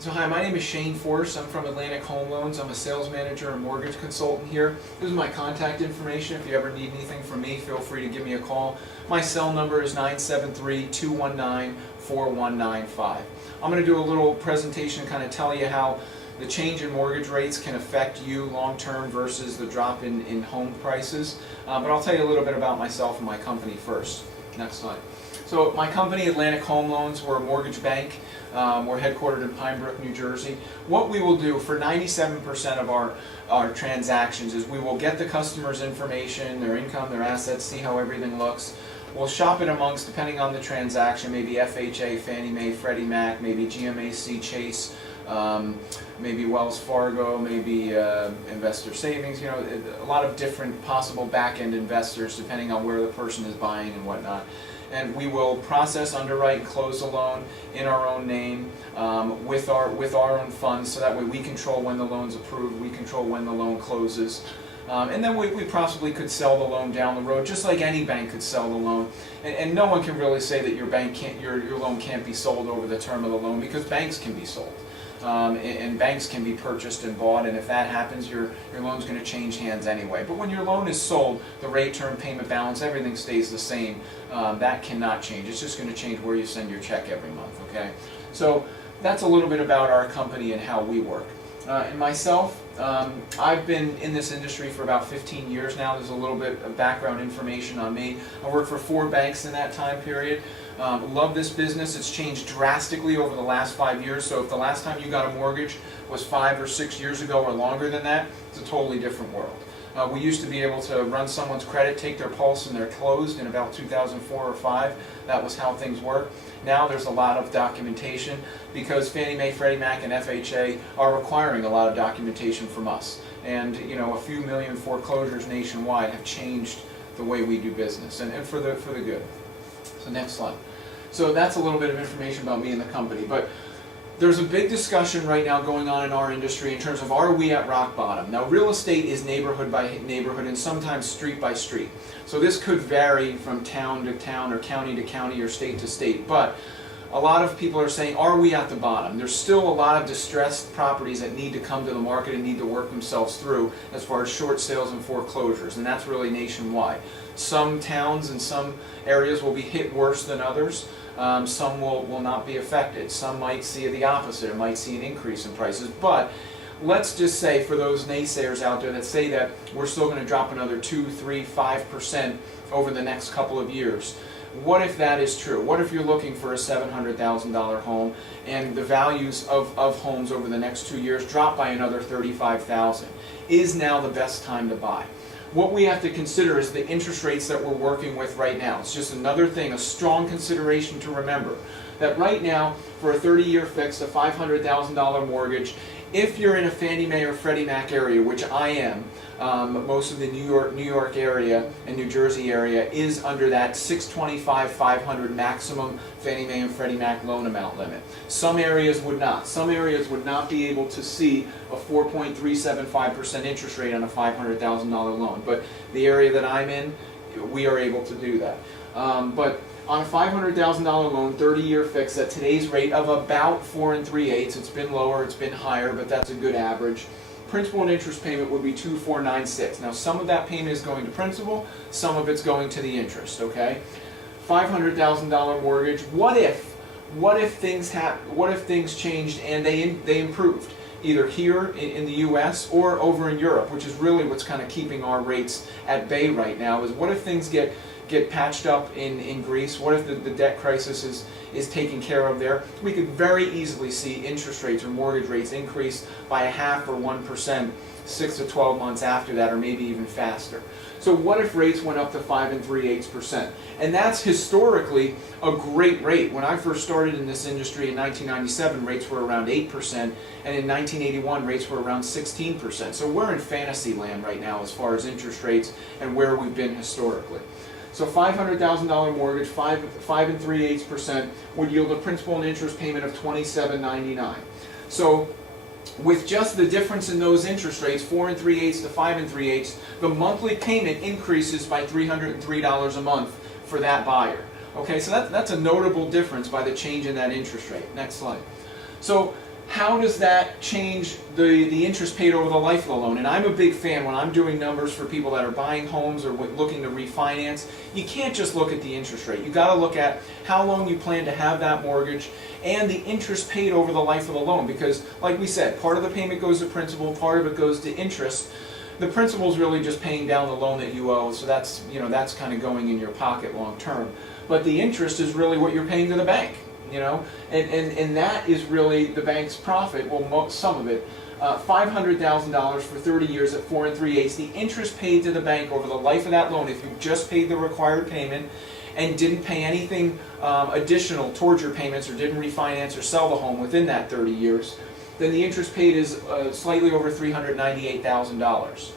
So hi, my name is Shane Force. I'm from Atlantic Home Loans. I'm a sales manager and mortgage consultant here. This is my contact information. If you ever need anything from me, feel free to give me a call. My cell number is 973-219-4195. I'm going to do a little presentation and kind of tell you how the change in mortgage rates can affect you long-term versus the drop in home prices. But I'll tell you a little bit about myself and my company first. Next slide. So my company, Atlantic Home Loans, we're a mortgage bank. We're headquartered in Pine Brook, New Jersey. What we will do for 97% of our transactions is we will get the customer's information, their income, their assets, see how everything looks. We'll shop it amongst, depending on the transaction, maybe FHA, Fannie Mae, Freddie Mac, maybe GMAC, Chase, maybe Wells Fargo, maybe Investor Savings, a lot of different possible back-end investors depending on where the person is buying and whatnot. And we will process, underwrite, and close a loan in our own name with our own funds, so that way we control when the loan's approved, we control when the loan closes. And then we possibly could sell the loan down the road, just like any bank could sell the loan. And no one can really say that your loan can't be sold over the term of the loan, because banks can be sold. And banks can be purchased and bought, and if that happens, your loan's going to change hands anyway. But when your loan is sold, the rate, term, payment balance, everything stays the same. That cannot change. It's just going to change where you send your check every month, okay? So that's a little bit about our company and how we work. And myself, I've been in this industry for about 15 years now. There's a little bit of background information on me. I worked for 4 banks in that time period. Love this business. It's changed drastically over the last 5 years. So if the last time you got a mortgage was 5 or 6 years ago or longer than that, it's a totally different world. We used to be able to run someone's credit, take their pulse, and they're closed in about 2004 or 5. That was how things worked. Now there's a lot of documentation, because Fannie Mae, Freddie Mac, and FHA are requiring a lot of documentation from us. And a few million foreclosures nationwide have changed the way we do business, and for the good. So next slide. So that's a little bit of information about me and the company. But there's a big discussion right now going on in our industry in terms of, are we at rock bottom? Now, real estate is neighborhood by neighborhood and sometimes street by street. So this could vary from town to town or county to county or state to state. But a lot of people are saying, are we at the bottom? There's still a lot of distressed properties that need to come to the market and need to work themselves through as far as short sales and foreclosures, and that's really nationwide. Some towns and some areas will be hit worse than others. Some will not be affected. Some might see the opposite, or might see an increase in prices. But let's just say, for those naysayers out there that say that we're still going to drop another 2, 3, 5% over the next couple of years, what if that is true? What if you're looking for a $700,000 home and the values of homes over the next 2 years drop by another $35,000? Is now the best time to buy? What we have to consider is the interest rates that we're working with right now. It's just another thing, a strong consideration to remember, that right now, for a 30-year fixed, a $500,000 mortgage, if you're in a Fannie Mae or Freddie Mac area, which I am, most of the New York area and New Jersey area is under that 625, 500 maximum Fannie Mae and Freddie Mac loan amount limit. Some areas would not. Some areas would not be able to see a 4.375% interest rate on a $500,000 loan. But the area that I'm in, we are able to do that. But on a $500,000 loan, 30-year fixed, at today's rate of about 4 3/8, it's been lower, it's been higher, but that's a good average. Principal and interest payment would be $2,496. Now, some of that payment is going to principal, some of it's going to the interest. Okay, $500,000 mortgage. What if things changed and they improved, either here in the U.S. or over in Europe, which is really what's kind of keeping our rates at bay right now. Is what if things get patched up in Greece? What if the debt crisis is taken care of there? We could very easily see interest rates or mortgage rates increase by 0.5% or 1% 6 to 12 months after that, or maybe even faster. So what if rates went up to 5 3/8%? And that's historically a great rate. When I first started in this industry in 1997, rates were around 8%, and in 1981, rates were around 16%. So we're in fantasy land right now as far as interest rates and where we've been historically. So $500,000 mortgage, 5 3/8% would yield a principal and interest payment of $27.99. So with just the difference in those interest rates, 4 3/8 to 5 3/8, the monthly payment increases by $303 a month for that buyer. Okay, so that's a notable difference by the change in that interest rate. Next slide. So how does that change the interest paid over the life of the loan? And I'm a big fan when I'm doing numbers for people that are buying homes or looking to refinance. You can't just look at the interest rate. You've got to look at how long you plan to have that mortgage and the interest paid over the life of the loan. Because, like we said, part of the payment goes to principal, part of it goes to interest. The principal is really just paying down the loan that you owe, so that's, that's kind of going in your pocket long term. But the interest is really what you're paying to the bank. And that is really the bank's profit, well, some of it. $500,000 for 30 years at 4 3/8. The interest paid to the bank over the life of that loan, if you just paid the required payment and didn't pay anything additional towards your payments or didn't refinance or sell the home within that 30 years, then the interest paid is slightly over $398,000.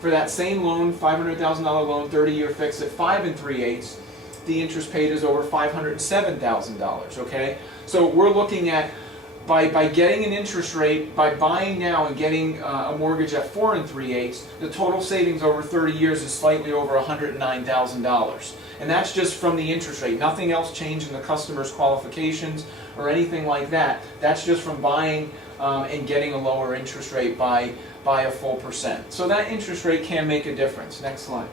For that same loan, $500,000 loan, 30-year fixed at 5 3/8, the interest paid is over $507,000, okay? So we're looking at, by getting an interest rate, by buying now and getting a mortgage at 4 3/8, the total savings over 30 years is slightly over $109,000. And that's just from the interest rate. Nothing else changed in the customer's qualifications or anything like that. That's just from buying and getting a lower interest rate by a full percent. So that interest rate can make a difference. Next slide.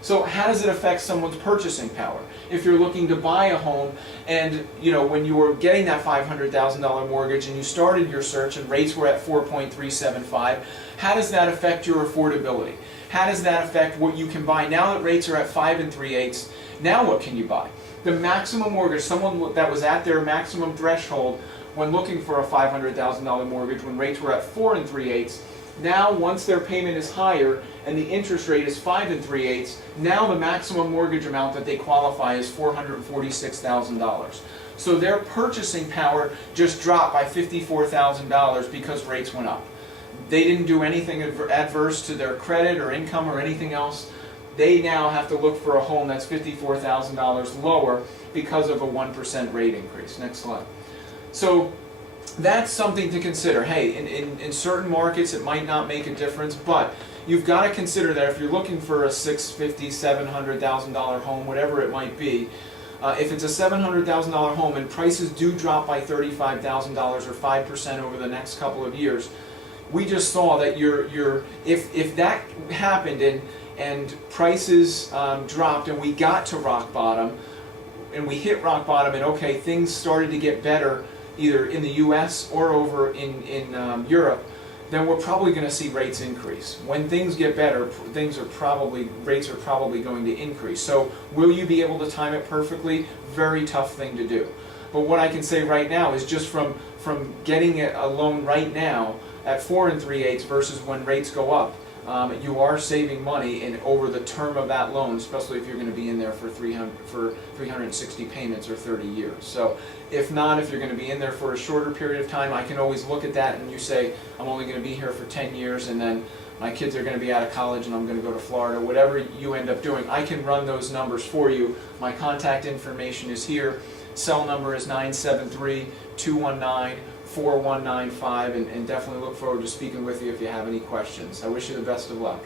So how does it affect someone's purchasing power? If you're looking to buy a home and, when you were getting that $500,000 mortgage and you started your search and rates were at 4.375, how does that affect your affordability? How does that affect what you can buy? Now that rates are at 5 3/8, now what can you buy? The maximum mortgage, someone that was at their maximum threshold when looking for a $500,000 mortgage when rates were at 4 3/8, now, once their payment is higher and the interest rate is 5 3/8, now the maximum mortgage amount that they qualify is $446,000. So their purchasing power just dropped by $54,000 because rates went up. They didn't do anything adverse to their credit or income or anything else. They now have to look for a home that's $54,000 lower because of a 1% rate increase. Next slide. So that's something to consider. Hey, in certain markets it might not make a difference, but you've got to consider that if you're looking for a $650,000, $700,000 home, whatever it might be, if it's a $700,000 home and prices do drop by $35,000 or 5% over the next couple of years, we just saw that if that happened and prices dropped and we got to rock bottom and we hit rock bottom and okay, things started to get better either in the US or over in Europe, then we're probably going to see rates increase. When things get better, rates are probably going to increase. So will you be able to time it perfectly? Very tough thing to do. But what I can say right now is just from getting a loan right now at 4 3/8 versus when rates go up, you are saving money and over the term of that loan, especially if you're going to be in there for 360 payments or 30 years. So if you're going to be in there for a shorter period of time, I can always look at that and you say, I'm only going to be here for 10 years and then my kids are going to be out of college and I'm going to go to Florida, whatever you end up doing, I can run those numbers for you. My contact information is here. Cell number is 973-219-4195 and definitely look forward to speaking with you if you have any questions. I wish you the best of luck.